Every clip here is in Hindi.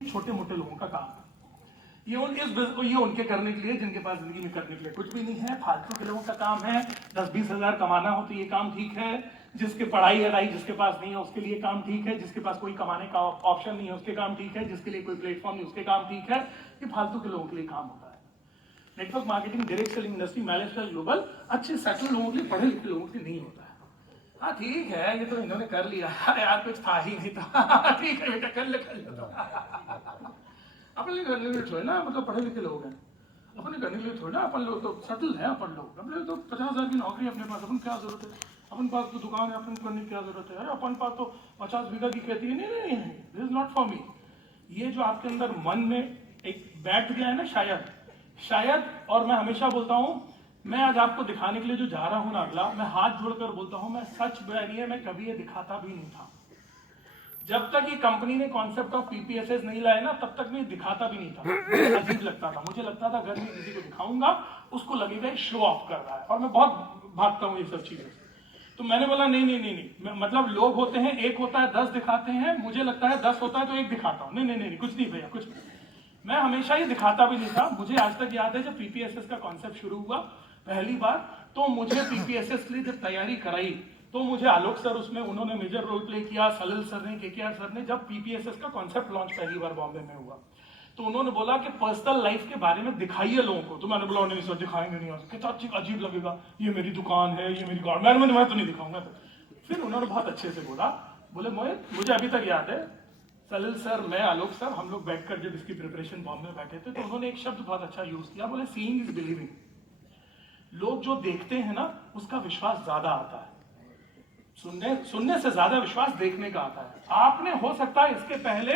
छोटे मोटे लोगों का काम है। ये उनके करने के लिए जिनके पास जिंदगी में करने के लिए कुछ भी नहीं है। फालतू के लोगों का काम है। 10-20 हजार कमाना हो तो ये काम ठीक है। जिसके पढ़ाई अढ़ाई जिसके पास नहीं है उसके लिए काम ठीक है। जिसके पास कोई कमाने का ऑप्शन नहीं है उसके काम ठीक है। जिसके लिए कोई प्लेटफॉर्म नहीं उसके काम ठीक है। ये फालतू के लोगों के लिए काम होता है। Network marketing, direct selling industry, management, global अच्छे सेटल लोगों के लिए, पढ़े लिखे लोगों के लिए नहीं होता है। हाँ ठीक है, ये तो इन्होंने कर लिया यार, कुछ था ही नहीं था। ठीक है बेटा, कर ले अपने करने के लिए थोड़ी ना, मतलब पढ़े लिखे लोग हैं, अपने करने के लिए थोड़ी ना। अपन लोग तो सेटल हैं, अपन लोग अपने तो 50,000 की नौकरी अपने पास, अपन क्या जरूरत है? अपन पास तो दुकान है, अपन करने की क्या जरूरत है? अरे अपन पास तो 50 बीघा की खेती है। नहीं, this is not for me. ये जो आपके अंदर मन में एक बैठ गया है ना, शायद, और मैं हमेशा बोलता हूं, मैं आज आपको दिखाने के लिए जो जा रहा हूं ना, अगला मैं हाथ जोड़कर बोलता हूं, मैं सच बयानिए मैं कभी ये दिखाता भी नहीं था। जब तक ये कंपनी ने कॉन्सेप्ट ऑफ पीपीएसएस नहीं लाया ना, तब तक मैं दिखाता भी नहीं था। अजीब लगता था, मुझे लगता था अगर मैं किसी को दिखाऊंगा उसको लगेगा शो ऑफ कर रहा है, और मैं बहुत भागता हूं ये सब चीजें से। तो मैंने बोला नहीं, मतलब लोग होते हैं, एक होता है 10 दिखाते हैं, मुझे लगता है 10 होता है तो एक दिखाता हूं। नहीं, कुछ नहीं भैया, कुछ नहीं। मैं हमेशा ये दिखाता भी नहीं था। मुझे आज तक याद है जब पीपीएसएस का कॉन्सेप्ट शुरू हुआ पहली बार, तो मुझे पीपीएसएस के लिए जब तैयारी कराई तो मुझे आलोक सर उसमें उन्होंने मेजर रोल प्ले किया, सलिल सर ने, केकेआर सर ने। जब पीपीएसएस का कॉन्सेप्ट लॉन्च पहली बार बॉम्बे में हुआ तो उन्होंने बोला कि पर्सनल लाइफ के बारे में दिखाइए लोगों को। तो मैंने बोला नहीं सर, दिखाएंगे नहीं, कितना अजीब लगेगा, ये मेरी दुकान है, ये मेरी गार्डन, मैं तो नहीं दिखाऊंगा। फिर उन्होंने बहुत अच्छे से बोले मोहित, मुझे अभी तक याद है, सलिल सर, मैं, आलोक सर, हम लोग बैठकर जब इसकी प्रिपरेशन बॉम्बे में बैठे थे तो उन्होंने एक शब्द बहुत अच्छा यूज किया, बोले सीइंग इज बिलीविंग। लोग जो देखते हैं ना उसका विश्वास ज्यादा आता है, सुनने से ज्यादा विश्वास देखने का आता है। आपने हो सकता है इसके पहले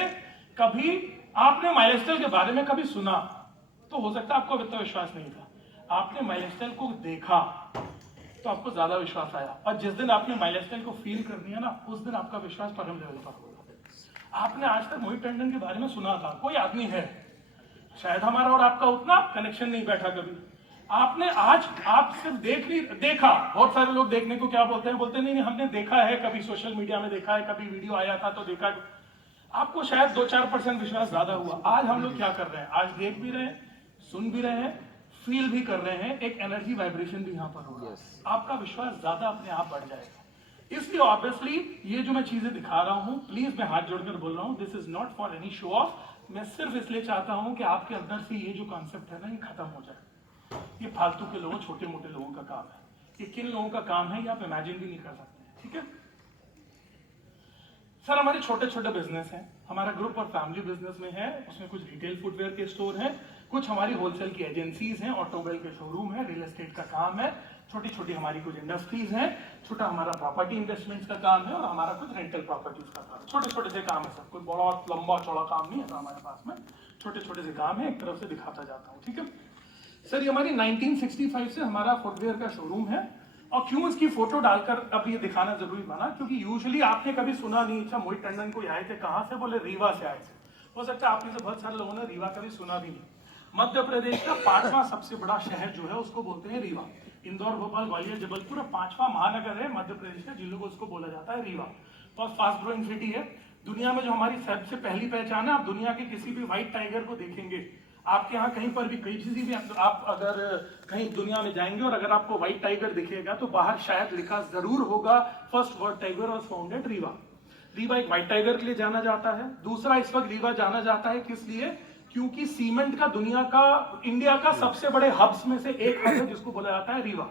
कभी आपने माइलस्टाइल के बारे में कभी सुना तो हो सकता है आपको वित्त विश्वास नहीं था। आपने माइलस्टाइल को देखा तो आपको ज्यादा विश्वास आया, और जिस दिन आपने माइलस्टाइल को फील करनी है ना, उस दिन आपका विश्वास परम लेवल पर होगा। आपने आज तक मोहित टंडन के बारे में सुना था, कोई आदमी है, शायद हमारा और आपका उतना कनेक्शन नहीं बैठा कभी। आपने आज आप सिर्फ देखा। बहुत सारे लोग देखने को क्या बोलते हैं, नहीं हमने देखा है, कभी सोशल मीडिया में देखा है, कभी वीडियो आया था तो देखा। आपको शायद 2-4% विश्वास ज्यादा हुआ। आज हम लोग क्या कर रहे हैं, आज देख भी रहे हैं, सुन भी रहे हैं, फील भी कर रहे हैं, एक एनर्जी वाइब्रेशन भी यहाँ पर हो रहा है। आपका विश्वास ज्यादा अपने आप बढ़ जाएगा। इसलिए ऑब्वियसली ये जो मैं चीजें दिखा रहा हूं, प्लीज मैं हाथ जोड़कर बोल रहा हूं, this is not for any show off. मैं सिर्फ इसलिए चाहता हूं कि आपके अंदर से ये जो कॉन्सेप्ट है ना, ये खत्म हो जाए। ये फालतू के लोगों, छोटे मोटे लोगों का काम है। ये किन लोगों का काम है ये आप इमेजिन भी नहीं कर सकते। ठीक है सर, हमारे छोटे छोटे बिजनेस हैं, हमारा ग्रुप और फैमिली बिजनेस में है, उसमें कुछ रिटेल फुटवेयर के स्टोर हैं, कुछ हमारी होलसेल की एजेंसीज हैं, ऑटोमोबाइल के शोरूम है, रियल एस्टेट का काम है, छोटी छोटी हमारी कुछ इंडस्ट्रीज हैं, छोटा हमारा प्रॉपर्टी इन्वेस्टमेंट्स का काम है, और हमारा कुछ रेंटल प्रॉपर्टीज का काम है। छोटे छोटे से काम है सर, कोई बहुत लंबा चौड़ा काम नहीं है तो हमारे पास में छोटे छोटे से काम है, एक तरफ से दिखाता जाता हूँ। ठीक है सर, ये हमारी 1965 से हमारा फुटवेयर का शोरूम है। और क्यों इसकी फोटो डालकर अब ये दिखाना जरूरी बना, क्योंकि यूजुअली आपने कभी सुना नहीं। अच्छा, मोहित टंडन कोई आए थे, कहाँ से? बोले रीवा से आए थे। हो सकता है आप में से बहुत सारे लोगों ने रीवा कभी सुना भी नहीं। मध्य प्रदेश का 5वां सबसे बड़ा शहर जो है उसको बोलते हैं रीवा। इंदौर, भोपाल, ग्वालियर, जबलपुर 5वां महानगर है मध्य प्रदेश का, जिन लोगों को उसको बोला जाता है रीवा। बहुत फास्ट ग्रोइंग सिटी है। दुनिया में जो हमारी सबसे पहली पहचान है, आप दुनिया के किसी भी व्हाइट टाइगर को देखेंगे, आपके यहाँ कहीं पर भी, कहीं किसी भी, आप अगर कहीं दुनिया में जाएंगे और अगर आपको व्हाइट टाइगर दिखेगा तो बाहर शायद लिखा जरूर होगा, first world tiger was founded Rewa. Rewa एक व्हाइट टाइगर के लिए जाना जाता है। दूसरा, इस वक्त रीवा जाना जाता है किस लिए? क्योंकि सीमेंट का दुनिया का, इंडिया का सबसे बड़े हब्स में से एक हब है जिसको बोला जाता है रीवा।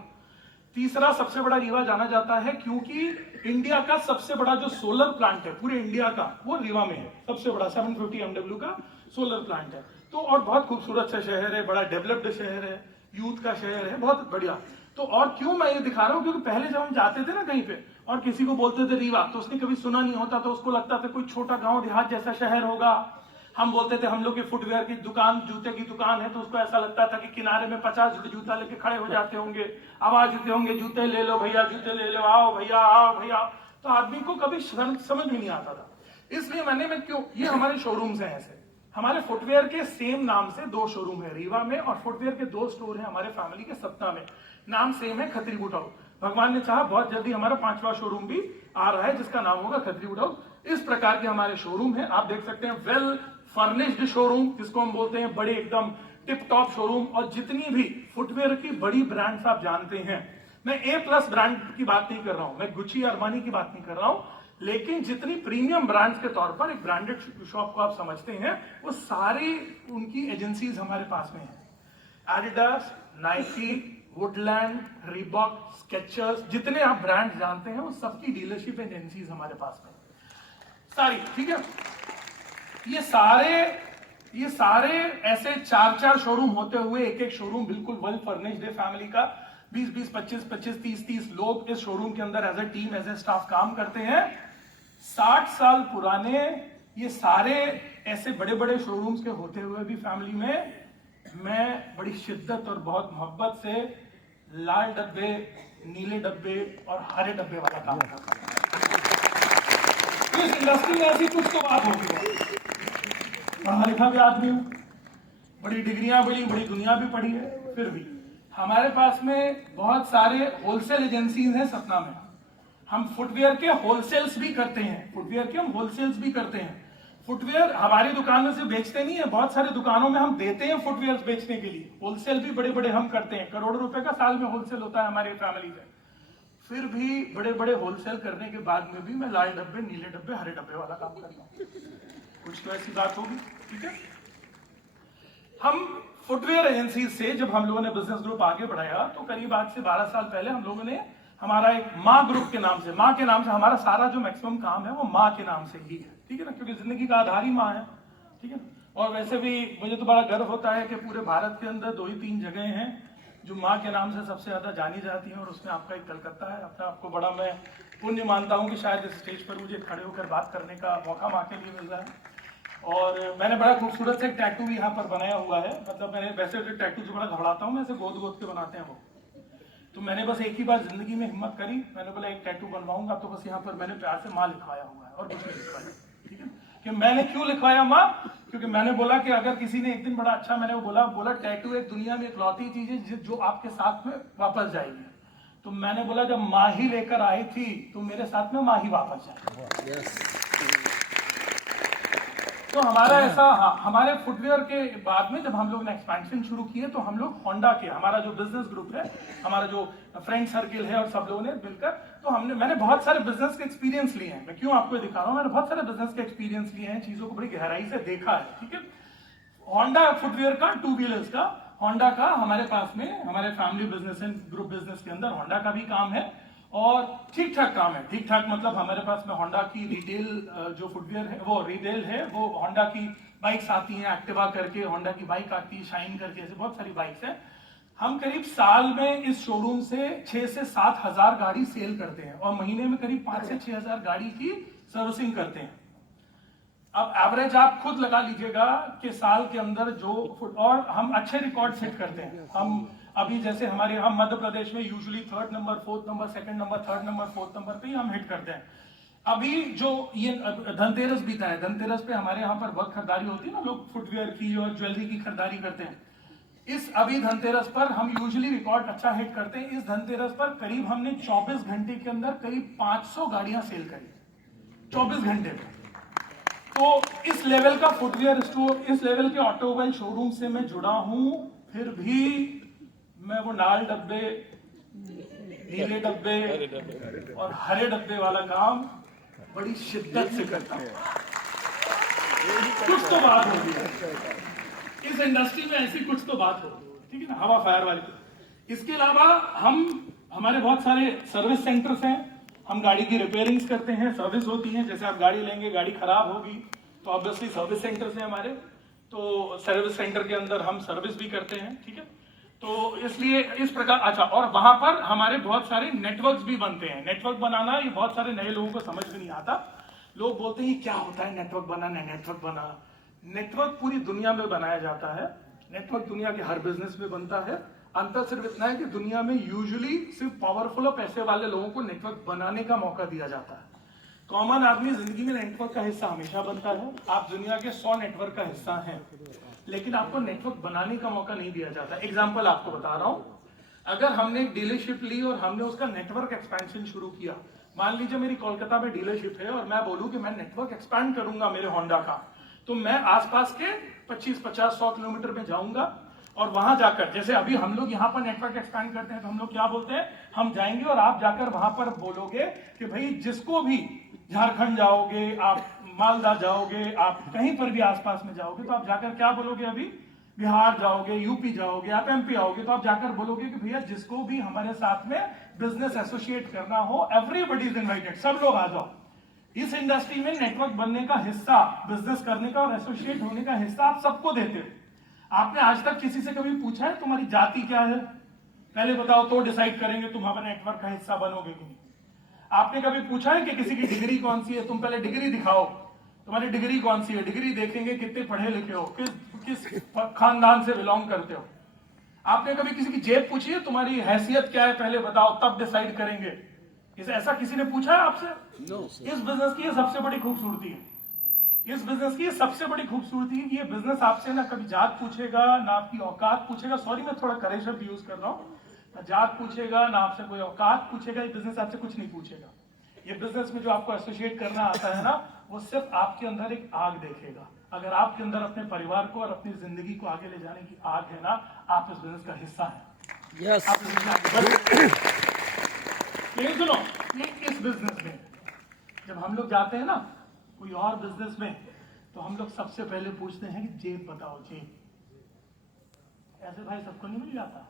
तीसरा सबसे बड़ा रीवा जाना जाता है क्योंकि इंडिया का सबसे बड़ा जो सोलर प्लांट है पूरे इंडिया का, वो रीवा में है। सबसे बड़ा 750 MW का सोलर प्लांट है। तो और बहुत खूबसूरत सा शहर है, बड़ा डेवलप्ड शहर है, यूथ का शहर है, बहुत बढ़िया। तो और क्यों मैं ये दिखा रहा हूँ, क्योंकि पहले जब हम जाते थे ना कहीं पे और किसी को बोलते थे रीवा, तो उसने कभी सुना नहीं होता, तो उसको लगता था कोई छोटा गांव देहात जैसा शहर होगा। हम बोलते थे हम लोग की फुटवेयर की दुकान, जूते की दुकान है, तो उसको ऐसा लगता था कि किनारे में 50 जूता लेके खड़े हो जाते होंगे, आवाज देते होंगे, जूते ले लो भैया, जूते ले लो, आओ भैया, आओ भैया। तो आदमी को कभी समझ में नहीं आता था। इसलिए मैं क्यों, ये हमारे शोरूम्स हैं ऐसे। हमारे फुटवेयर के सेम नाम से 2 शोरूम है रीवा में, और फुटवेयर के 2 स्टोर हैं हमारे फैमिली के सतना में। नाम सेम है, खत्री बूट हाउस। भगवान ने चाहा बहुत जल्दी हमारा 5वां शोरूम भी आ रहा है जिसका नाम होगा खत्री बूट हाउस। इस प्रकार के हमारे शोरूम है, आप देख सकते हैं, वेल फर्निश्ड शोरूम जिसको हम बोलते हैं, बड़े एकदम टिप टॉप शोरूम, और जितनी भी फुटवेयर की बड़ी ब्रांड्स आप जानते हैं, मैं A+ ब्रांड की बात नहीं कर रहा हूं, मैं गुची अरमानी की बात नहीं कर रहा हूं, लेकिन जितनी प्रीमियम ब्रांड्स के तौर पर एक ब्रांडेड शॉप को आप समझते हैं, वो सारी उनकी एजेंसीज हमारे पास में है। Adidas, Nike, Woodland, Reebok, Skechers, जितने आप ब्रांड जानते हैं वो सबकी डीलरशिप एजेंसीज हमारे पास में सारी, ठीक है। ये सारे ऐसे 4 शोरूम होते हुए एक शोरूम बिल्कुल वेल फर्निश्ड है, फैमिली का 20, 25, 30 लोग इस शोरूम के अंदर as a team, as a staff काम करते हैं। 60 साल पुराने ये सारे ऐसे बड़े बड़े शोरूम्स के होते हुए भी फैमिली में मैं बड़ी शिद्दत और बहुत मोहब्बत से लाल डब्बे, नीले डब्बे और हरे डब्बे वाला काम करता हूं। इस इंडस्ट्री में ऐसी कुछ तो बात होती है। पढ़ा लिखा भी आदमी हूं, बड़ी डिग्रियां मिली, बड़ी दुनिया भी पढ़ी है, फिर भी हमारे पास में बहुत सारे होलसेल एजेंसीज हैं सतना में। हम फुटवेयर के होलसेल्स भी करते हैं, फुटवेयर के हम होलसेल्स भी करते हैं। फुटवेयर हमारी दुकान में से बेचते नहीं है, बहुत सारे दुकानों में हम देते हैं फुटवेयर बेचने के लिए। होलसेल भी बड़े बड़े हम करते हैं, करोड़ों रुपए का साल में होलसेल होता है हमारी फैमिली से। फिर भी बड़े बड़े होलसेल करने के बाद में भी मैं लाल डब्बे, नीले डब्बे, हरे डब्बे वाला काम करता हूँ। कुछ तो ऐसी बात होगी, ठीक है। हम फुटवेयर एजेंसी से जब हम लोगों ने बिजनेस ग्रुप आगे बढ़ाया तो करीब आज से 12 साल पहले हम लोगों ने हमारा एक माँ ग्रुप के नाम से, माँ के नाम से हमारा सारा जो मैक्सिमम काम है वो माँ के नाम से ही है, ठीक है ना, क्योंकि जिंदगी का आधार ही माँ है, ठीक है। और वैसे भी मुझे तो बड़ा गर्व होता है कि पूरे भारत के अंदर 2 ही 3 जगह हैं जो माँ के नाम से सबसे ज्यादा जानी जाती है, और उसमें आपका एक कलकत्ता है। अपने आपको बड़ा मैं पुण्य मानता हूँ कि शायद इस स्टेज पर मुझे खड़े होकर बात करने का मौका माँ के लिए मिल रहा है। और मैंने बड़ा खूबसूरत से टैटू भी यहाँ पर बनाया हुआ है, मतलब मैंने वैसे टैटू से बड़ा घबराता हूँ, मैं ऐसे गोद गोद के बनाते हैं वो, तो मैंने बस एक ही बार जिंदगी में हिम्मत करी, मैंने बोला एक टैटू बनवाऊंगा, तो बस यहाँ पर मैंने प्यार से माँ लिखवाया हुआ है और कुछ नहीं लिखवाया, ठीक है। कि मैंने क्यों लिखवाया माँ, क्योंकि मैंने बोला कि अगर किसी ने एक दिन बड़ा अच्छा, मैंने बोला टैटू एक दुनिया में इकलौती चीज है जो आपके साथ में वापस जाएगी। तो मैंने बोला जब माँ ही लेकर आई थी तो मेरे साथ में माँ ही वापस जाएगी। तो हमारा ऐसा, हाँ, हमारे फुटवेयर के बाद में जब हम लोग ने एक्सपेंशन शुरू किए तो हम लोग होंडा के, हमारा जो बिजनेस ग्रुप है, हमारा जो फ्रेंड सर्किल है, और सब लोगों ने मिलकर, तो मैंने बहुत सारे बिजनेस के एक्सपीरियंस लिए हैं। मैं क्यों आपको दिखा रहा हूँ, मैंने बहुत सारे बिजनेस के एक्सपीरियंस लिए हैं, चीजों को बड़ी गहराई से देखा है, ठीक है। होंडा फुटवेयर का, 2 व्हीलर्स का, होंडा का हमारे पास में, हमारे family business and group business के अंदर होंडा का भी काम है, और ठीक ठाक काम है। ठीक ठाक मतलब हमारे पास में होंडा की रिटेल जो फुटवेयर है वो रिटेल है, वो होंडा की बाइक्स आती हैं, एक्टिवा करके होंडा की बाइक आती है, शाइन करके, ऐसे बहुत सारी बाइक्स हैं। हम करीब साल में इस शोरूम से 6 से 7 हजार गाड़ी सेल करते हैं, और महीने में करीब 5 से 6 हजार गाड़ी की सर्विसिंग करते हैं। अब एवरेज आप खुद लगा लीजिएगा कि साल के अंदर और हम अच्छे रिकॉर्ड सेट करते हैं। हम अभी जैसे हमारे हम मध्य प्रदेश में usually 3rd number, 4th number, 2nd number, 3rd number, 4th number पे ही हम हिट करते हैं। अभी जो ये धनतेरस बीता है, धनतेरस पे हमारे यहाँ पर बहुत खरीदारी होती है ना, लोग फुटवेयर की और ज्वेलरी की खरीदारी करते हैं। इस अभी धनतेरस पर हम यूजुअली रिकॉर्ड अच्छा हिट करते हैं। इस धनतेरस पर करीब हमने 24 घंटे के अंदर करीब 500 गाड़ियां सेल करी, 24 घंटे में। तो इस लेवल का फुटवेयर स्टोर, इस लेवल के ऑटोमोबाइल शोरूम से मैं जुड़ा हूं, फिर भी मैं वो लाल डब्बे, नीले डब्बे और हरे डब्बे वाला काम बड़ी शिद्दत से करता हूं। कुछ तो बात होगी इस इंडस्ट्री में, ऐसी कुछ तो बात होगी, ठीक है ना, हवा फायर वाली। इसके अलावा हमारे बहुत सारे सर्विस सेंटर्स हैं। हम गाड़ी की रिपेयरिंग्स करते हैं, सर्विस होती है। जैसे आप गाड़ी लेंगे, गाड़ी खराब होगी तो ऑब्वियसली सर्विस सेंटर्स हैं हमारे, तो सर्विस सेंटर के अंदर हम सर्विस भी करते हैं, ठीक है। तो इसलिए इस प्रकार, अच्छा, और वहां पर हमारे बहुत सारे नेटवर्क्स भी बनते हैं। नेटवर्क बनाना ये बहुत सारे नए लोगों को समझ में नहीं आता। लोग बोलते हैं क्या होता है नेटवर्क बनाना, नेटवर्क बनाना। नेटवर्क पूरी दुनिया में बनाया जाता है, नेटवर्क दुनिया के हर बिजनेस में बनता है। अंतर सिर्फ इतना है कि दुनिया में यूजुअली सिर्फ पावरफुल और पैसे वाले लोगों को नेटवर्क बनाने का मौका दिया जाता है। कॉमन आदमी जिंदगी में नेटवर्क का हिस्सा हमेशा बनता है। आप दुनिया के 100 नेटवर्क का हिस्सा हैं, लेकिन आपको नेटवर्क बनाने का मौका नहीं दिया जाता। एग्जाम्पल आपको बता रहा हूं, अगर हमने एक डीलरशिप ली और हमने उसका नेटवर्क एक्सपेंशन शुरू किया, मान लीजिए मेरी कोलकाता में डीलरशिप है और मैं बोलूं कि मैं नेटवर्क एक्सपैंड करूंगा मेरे होंडा का, तो मैं आसपास के 25, 50, 100 किलोमीटर में जाऊंगा और वहां जाकर, जैसे अभी हम लोग यहाँ पर नेटवर्क एक्सपैंड करते हैं तो हम लोग क्या बोलते हैं, हम जाएंगे और आप जाकर वहां पर बोलोगे कि भाई जिसको भी, झारखंड जाओगे आप, मालदा जाओगे आप, कहीं पर भी आसपास में जाओगे तो आप जाकर क्या बोलोगे, अभी बिहार जाओगे, यूपी जाओगे, आप एमपी आओगे तो आप जाकर बोलोगे कि भैया जिसको भी हमारे साथ में बिजनेस एसोसिएट करना हो, एवरीबडी इज इनवाइटेड, सब लोग आ जाओ। इस इंडस्ट्री में नेटवर्क बनने का हिस्सा, बिजनेस करने का और एसोसिएट होने का हिस्सा आप सबको देते हो। आपने आज तक किसी से कभी पूछा है तुम्हारी जाति क्या है, पहले बताओ तो डिसाइड करेंगे तुम हमारे नेटवर्क का हिस्सा बनोगे कि नहीं। आपने कभी पूछा है कि किसी की डिग्री कौन सी है, तुम पहले डिग्री दिखाओ, तुम्हारी डिग्री कौन सी है, डिग्री देखेंगे कितने पढ़े लिखे हो, किस खानदान से बिलोंग करते हो। आपने कभी किसी की जेब पूछी है तुम्हारी हैसियत क्या है, पहले बताओ तब डिसाइड करेंगे, ऐसा किसी ने पूछा है आपसे? इस बिजनेस की ये सबसे बड़ी खूबसूरती है, इस बिजनेस की सबसे बड़ी खूबसूरती है कि ये बिजनेस आपसे ना कभी जात पूछेगा, ना आपकी औकात पूछेगा, सॉरी मैं थोड़ा करे शब्द यूज कर रहा हूं, ना जात पूछेगा, ना आपसे कोई औकात पूछेगा, ये बिजनेस आपसे कुछ नहीं पूछेगा। ये बिजनेस में जो आपको एसोसिएट करना आता है ना, वो सिर्फ आपके अंदर एक आग देखेगा। अगर आपके अंदर अपने परिवार को और अपनी जिंदगी को आगे ले जाने की आग है ना, आप इस बिजनेस का हिस्सा हैं। यस। लेकिन सुनो, इस बिजनेस में जब हम लोग जाते हैं ना कोई और बिजनेस में, तो हम लोग सबसे पहले पूछते हैं कि जेब बताओ, जेब। ऐसे भाई सबको नहीं मिल जाता।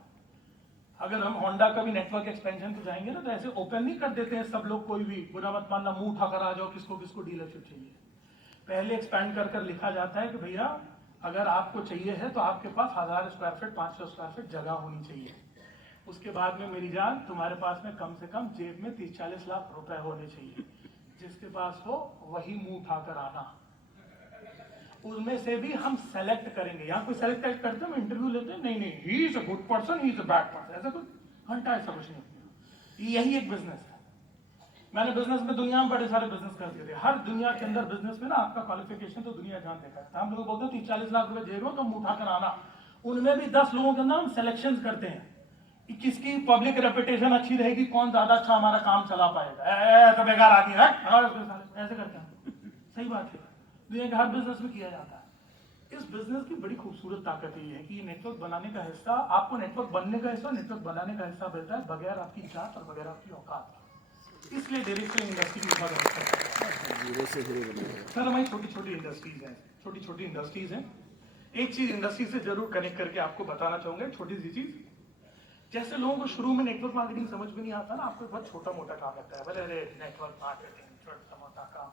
अगर हम होंडा का भी नेटवर्क एक्सपेंशन पे जाएंगे ना, तो ऐसे ओपन नहीं कर देते हैं सब लोग, कोई भी बुरा मत मानना, मुंह उठाकर आ जाओ किसको किसको डीलरशिप चाहिए। पहले एक्सपैंड कर लिखा जाता है कि भैया अगर आपको चाहिए है तो आपके पास 1000 स्क्वायर फीट, 500 स्क्वायर फीट जगह होनी चाहिए। उसके बाद में मेरी जान, तुम्हारे पास में कम से कम जेब में 30-40 लाख रुपए होने चाहिए। जिसके पास हो वही मुंह उठाकर आना। उनमें से भी हम सेलेक्ट करेंगे। यहाँ कोई सेलेक्ट करते हैं, इंटरव्यू लेते हैं, नहीं, he is a good person, he is a bad person, ऐसा कुछ घंटा ऐसा कुछ नहीं। यही एक बिजनेस है। मैंने बिजनेस में दुनिया में बड़े सारे बिजनेस कर दिए थे। हर दुनिया के अंदर बिजनेस में ना आपका क्वालिफिकेशन तो दुनिया जान देखा है। हम लोग बोलते हैं 30-40 लाख रुपए जेब हो तो मुंह उठाकर आना। उनमें भी 10 लोगों के अंदर हम सिलेक्शन करते हैं कि किसकी पब्लिक रेपुटेशन अच्छी रहेगी, कौन ज्यादा अच्छा हमारा काम चला पाएगा। तो बेकार आदमी है, ऐसे करते हैं। सही बात है, दुनिया के हर बिजनेस में किया जाता है। इस बिजनेस की बड़ी खूबसूरत ताकत ये है कि ये नेटवर्क बनाने का हिस्सा, आपको नेटवर्क बनने का हिस्सा, नेटवर्क बनाने का हिस्सा मिलता है बगैर आपकी जात और बगैर आपकी औकात। इसलिए डायरेक्ट इंडस्ट्री की सर हमारी छोटी छोटी इंडस्ट्रीज हैं, छोटी छोटी इंडस्ट्रीज हैं। एक चीज इंडस्ट्री से जरूर कनेक्ट करके आपको बताना चाहूंगा, छोटी सी चीज। जैसे लोगों को शुरू में नेटवर्क मार्केटिंग समझ में नहीं आता ना, आपको बहुत छोटा मोटा काम लगता है, बोले नेटवर्क मार्केटिंग छोटा मोटा काम।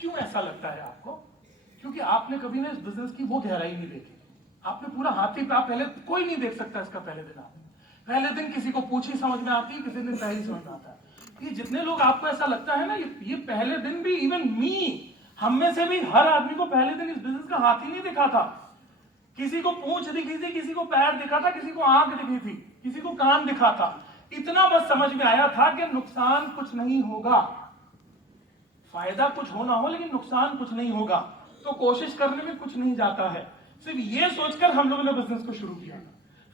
क्यों ऐसा लगता है आपको? क्योंकि आपने कभी ना इस बिजनेस की वो गहराई नहीं देखी। आपने पूरा हाथी पे, आप पहले कोई नहीं देख सकता इसका पहले दिन। आप पहले दिन किसी को पूछी समझ में आती है, किसी दिन पहले समझ में आता है। ये जितने लोग आपको ऐसा लगता है ना, ये पहले दिन भी, इवन मी, हम में से भी हर आदमी को पहले दिन इस बिजनेस का हाथ ही नहीं दिखा था। किसी को पूंछ दिखी थी, किसी को पैर दिखा था, किसी को आंख दिखी थी, किसी को कान दिखा था। इतना बस समझ में आया था कि नुकसान कुछ नहीं होगा, फायदा कुछ होना हो लेकिन नुकसान कुछ नहीं होगा, तो कोशिश करने में कुछ नहीं जाता है। सिर्फ ये सोचकर हम लोगों ने बिजनेस को शुरू किया।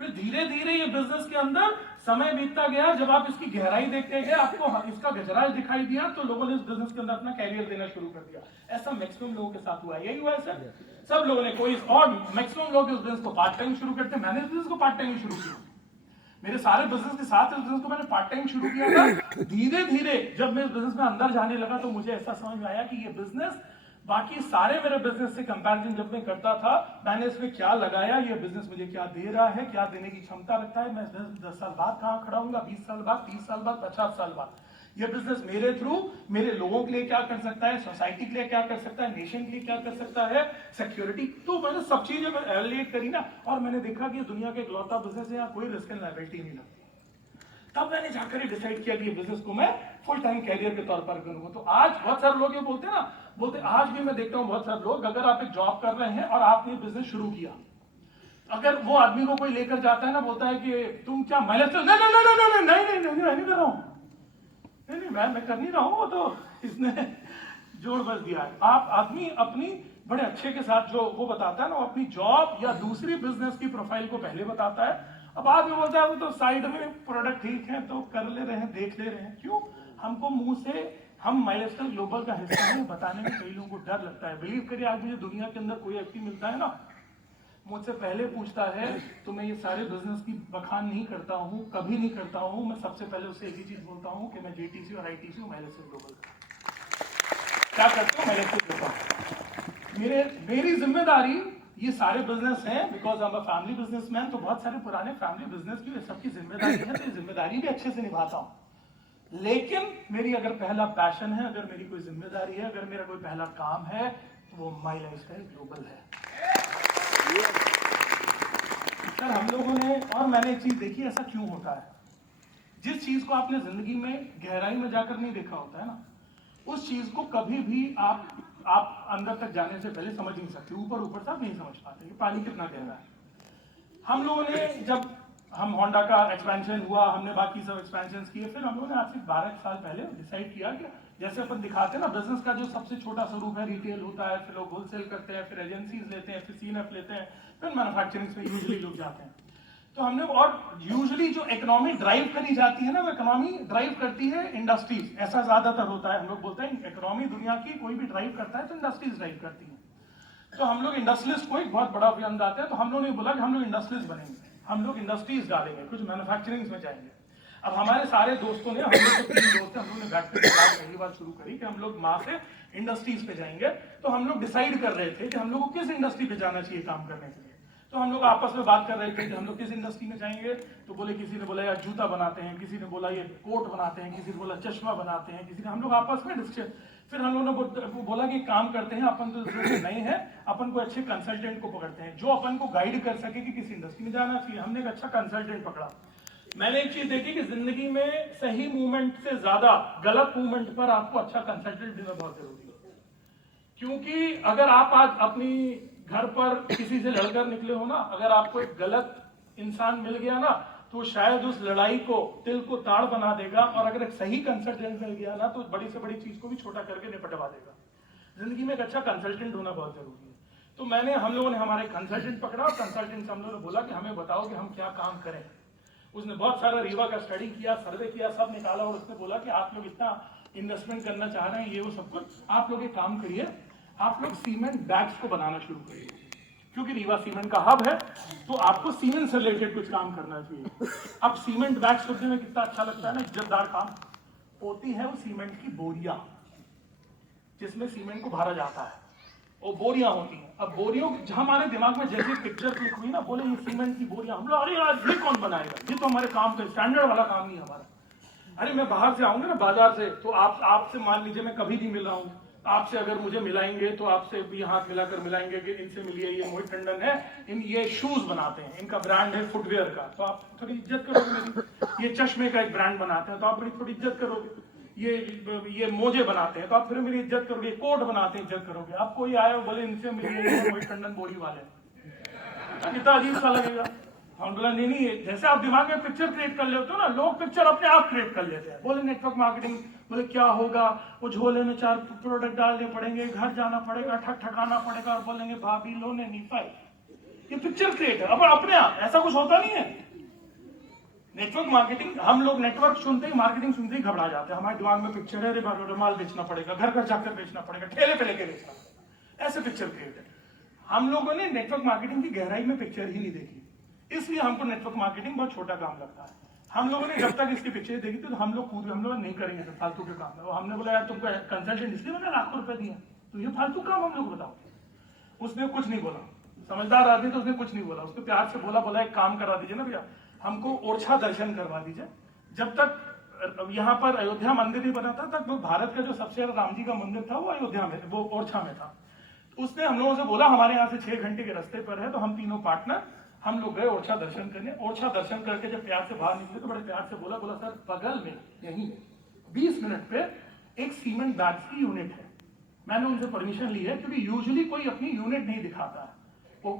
फिर धीरे धीरे ये बिजनेस के अंदर समय बीतता गया। जब आप इसकी गहराई देखते गए, आपको इसका गजराज दिखाई दिया, तो लोगों ने इस बिजनेस के अंदर अपना कैरियर देना शुरू कर दिया। ऐसा मैक्सिमम लोगों के साथ हुआ है। यही हुआ है सर, सब लोगों ने, कोई और मैक्सिमम लोग इस बिजनेस को पार्ट टाइम शुरू करते हैं। मैंने इस बिजनेस को पार्ट टाइम शुरू किया। मेरे सारे बिजनेस के साथ इस बिजनेस को मैंने पार्ट टाइम शुरू किया था। धीरे धीरे जब मैं इस बिजनेस में अंदर जाने लगा तो मुझे ऐसा समझ में आया कि ये बिजनेस बाकी सारे मेरे बिजनेस से कंपैरिजन जब मैं करता था, मैंने इसमें क्या लगाया, ये बिजनेस मुझे क्या दे रहा है, क्या देने की क्षमता रखता है, मैं 10 साल बाद कहां खड़ा हूंगा, 20 साल बाद, 30 साल बाद, 50 साल बाद, ये बिजनेस मेरे थ्रू मेरे लोगों के लिए क्या कर सकता है, सोसाइटी के लिए क्या कर सकता है, नेशन के लिए क्या कर सकता है, सिक्योरिटी। तो मैंने सब चीजें एवेल्युएट करी ना, और मैंने देखा कि दुनिया के इकलौता बिजनेस है, यहाँ कोई रिस्क एंड लायबिलिटी नहीं लगती। तब मैंने जाकर डिसाइड किया कि ये बिजनेस को मैं फुल टाइम कैरियर के तौर पर करूंगा। तो आज बहुत सारे लोग ये बोलते हैं ना, बोलते आज भी मैं देखता हूं बहुत सारे लोग, अगर आप एक जॉब कर रहे हैं और आपने बिजनेस शुरू किया, अगर वो आदमी को कोई लेकर जाता है ना, बोलता है कि तुम क्या माइनस, नहीं मैं नहीं कर रहा हूं, नहीं मैं कर नहीं रहा हूं, वो तो इसने जोड़ बस दिया है। आप आदमी अपनी बड़े अच्छे के साथ जो वो बताता है ना, वो अपनी जॉब या दूसरी बिजनेस की प्रोफाइल को पहले बताता है। अब बाद में बोलता है वो तो साइड में प्रोडक्ट ठीक है तो कर ले रहे हैं, देख ले रहे हैं। क्यों? हमको मुंह से हम माइलस्टाइल ग्लोबल का हिस्सा हैं, बताने में कई लोगों को डर लगता है। बिलीव करिए, आज मुझे दुनिया के अंदर कोई व्यक्ति मिलता है ना, मुझसे पहले पूछता है तो मैं ये सारे बिजनेस की बखान नहीं करता हूँ, कभी नहीं करता हूँ। मैं सबसे पहले उससे एक ही चीज बोलता हूँ कि मैं जेटीसी और आईटीसी हूँ, माइलस्टाइल ग्लोबल का क्या करता हूँ, माइलस्टाइल ग्लोबल। मेरी जिम्मेदारी ये सारे बिजनेस हैं, because I am a family businessman, तो बहुत सारे पुराने फैमिली बिजनेस की सबकी जिम्मेदारी है, तो ये जिम्मेदारी भी अच्छे से निभाता हूँ। लेकिन मेरी अगर पहला पैशन है, अगर मेरी कोई जिम्मेदारी है, अगर मेरा कोई पहला काम है, तो वो माई लाइफस्टाइल ग्लोबल है। सर हम लोगों ने, और मैंने एक चीज देखी, ऐसा क्यों होता है, जिस चीज को आपने जिंदगी में गहराई में जाकर नहीं देखा होता है ना, उस चीज को कभी भी आप अंदर तक जाने से पहले समझ नहीं सकते, ऊपर ऊपर से आप नहीं समझ पाते कि पानी कितना गहरा है। हम लोगों ने जब हम होंडा का एक्सपेंशन हुआ, हमने बाकी सब एक्सपेंशन किए, फिर हम लोगों ने आज से 12 साल पहले डिसाइड किया कि जैसे अपन दिखाते हैं ना, बिजनेस का जो सबसे छोटा स्वरूप है रिटेल होता है, फिर लोग होलसेल करते हैं, फिर एजेंसीज लेते हैं, फिर सीनएफ लेते हैं, फिर मैन्युफैक्चरिंग में यूजुअली लोग जाते हैं। तो हमने, और यूजुअली जो इकोनॉमी ड्राइव करी जाती है ना, वो इकोनॉमी ड्राइव करती है इंडस्ट्रीज, ऐसा ज्यादातर होता है। हम लोग बोलते हैं इकोनॉमी दुनिया की कोई भी ड्राइव करता है तो इंडस्ट्रीज ड्राइव करती है। तो हम लोग इंडस्ट्रियलिस्ट को एक बहुत बड़ा अभियान आते हैं, तो हम लोगों ने बोला कि हम लोग इंडस्ट्रियलिस्ट बनेंगे, हम लोग इंडस्ट्रीज डालेंगे, कुछ मैन्युफैक्चरिंग में जाएंगे। अब हमारे सारे दोस्तों ने, हम लोग तो 3 दोस्त हैं, हम लोगों ने बैठ कर पहली बार शुरू करी कि हम लोग वहां से इंडस्ट्रीज पे जाएंगे। तो हम लोग डिसाइड कर रहे थे कि हम लोग को किस इंडस्ट्री पे जाना चाहिए काम करने के लिए। तो हम लोग आपस में बात कर रहे थे कि हम लोग किस इंडस्ट्री में जाएंगे। तो बोले, किसी ने बोला यार जूता बनाते हैं, किसी ने बोला ये कोट बनाते हैं, किसी ने बोला चश्मा बनाते हैं, किसी ने, हम लोग आपस में डिस्कस, फिर हम लोगों ने बोला कि काम करते हैं, अपन तो नए हैं, अपन को अच्छे कंसल्टेंट को पकड़ते हैं जो अपन को गाइड कर सके कि किस इंडस्ट्री में जाना चाहिए। हमने एक अच्छा कंसल्टेंट पकड़ा। मैंने एक चीज देखी कि जिंदगी में सही मूवमेंट से ज्यादा गलत मूवमेंट पर आपको अच्छा कंसल्टेंट देना बहुत जरूरी है। क्योंकि अगर आप आज अपनी घर पर किसी से लड़कर निकले हो ना, अगर आपको एक गलत इंसान मिल गया ना, तो शायद उस लड़ाई को, तिल को ताड़ बना देगा, और अगर एक सही कंसल्टेंट मिल गया ना, तो बड़ी से बड़ी चीज को भी छोटा करके निपटवा देगा। जिंदगी में एक अच्छा कंसल्टेंट होना बहुत जरूरी है। तो हम लोगों ने हमारा एक कंसल्टेंट पकड़ा, और कंसल्टेंट से हम लोगों ने बोला कि हमें बताओ कि हम क्या काम करें। उसने बहुत सारा रीवा का स्टडी किया, सर्वे किया, सब निकाला, और उसने बोला कि आप लोग इतना इन्वेस्टमेंट करना चाह रहे हैं, ये वो सब कुछ, आप लोग एक काम करिए, आप लोग सीमेंट बैग्स को बनाना शुरू करिए, क्योंकि रीवा सीमेंट का हब है, तो आपको सीमेंट से रिलेटेड कुछ काम करना चाहिए। अब सीमेंट बैग्स सुनने में कितना अच्छा लगता है ना, इज्जतदार काम होती है वो सीमेंट की बोरियां, जिसमें सीमेंट को भरा जाता है, वो बोरियां होती हैं। अब बोरियों, हमारे दिमाग में जैसे पिक्चर क्लिक हुई ना, बोले ये सीमेंट की बोरियां, हम लोग, अरे यार ये कौन बनाएगा, ये तो हमारे काम का स्टैंडर्ड वाला काम नहीं है हमारा। अरे मैं बाहर से आऊंगा ना, बाजार से, तो आपसे मान लीजिए मैं कभी नहीं मिल रहा हूँ, आपसे अगर मुझे मिलाएंगे तो आपसे भी हाथ मिलाकर मिलाएंगे कि इनसे मिलिए, ये मोहित टंडन है, ये शूज बनाते हैं, इनका ब्रांड है फुटवेयर का, तो आप थोड़ी इज्जत करोगे मेरी। ये चश्मे का एक ब्रांड बनाते हैं, तो आप मेरी थोड़ी इज्जत करोगे। ये मोजे बनाते हैं, तो आप फिर मेरी इज्जत करोगे। कोट बनाते हैं, इज्जत करोगे। आप कोई आए और बोले इनसे मिलिए, मोहित टंडन बोरी वाले, कितना अजीब सा लगेगा। हम बोला नहीं, जैसे आप दिमाग में पिक्चर क्रिएट कर लेते हो ना, लोग पिक्चर अपने आप क्रिएट कर लेते हैं। बोले नेटवर्क मार्केटिंग, बोले क्या होगा, वो झोले में 4 प्रोडक्ट डालने पड़ेंगे, घर जाना पड़ेगा, ठकाना पड़ेगा, और बोलेंगे भाभी लो ने नहीं पाई। ये पिक्चर क्रिएट है, अब अपने आप, ऐसा कुछ होता नहीं है। नेटवर्क मार्केटिंग, हम लोग नेटवर्क सुनते ही, मार्केटिंग सुनते ही घबरा जाते हैं। हमारे दिमाग में पिक्चर है, अरे माल बेचना पड़ेगा, घर घर जाकर बेचना पड़ेगा, ठेले पे लेके बेचना पड़ेगा, ऐसे पिक्चर क्रिएट है। हम लोगों ने नेटवर्क मार्केटिंग की गहराई में पिक्चर ही नहीं देखी, इसलिए हमको नेटवर्क मार्केटिंग बहुत छोटा काम लगता है। हम लोगों ने जब तक इसकी पिक्चर देखी थी, तो हम लोग नहीं करेंगे सर फालतू के काम। और हमने बोला यार तुमको कंसल्टेंट इसलिए मैंने लाखों रुपए दिया, तो ये फालतू काम हम लोग बताओ। उसने कुछ नहीं बोला, समझदार आदमी, तो उसने कुछ नहीं बोला। उसको प्यार से बोला एक काम करा दीजिए ना भैया, हमको ओरछा दर्शन करवा दीजिए। जब तक यहाँ पर अयोध्या मंदिर नहीं बना था, तक वो भारत का जो सबसे बड़ा राम जी का मंदिर था, वो अयोध्या में, वो ओरछा में था। उसने हम लोगों से बोला हमारे यहाँ से 6 घंटे के रास्ते पर है, तो हम तीनों पार्टनर हम लोग गए ओरछा दर्शन करने। ओरछा दर्शन करके जब प्यार से बाहर निकले, तो बड़े प्यार से बोला सर बगल में यहीं 20 मिनट पे एक सीमेंट बैग्स की यूनिट है। मैंने उनसे परमिशन ली है, क्योंकि यूजुअली कोई अपनी यूनिट नहीं दिखाता है। वो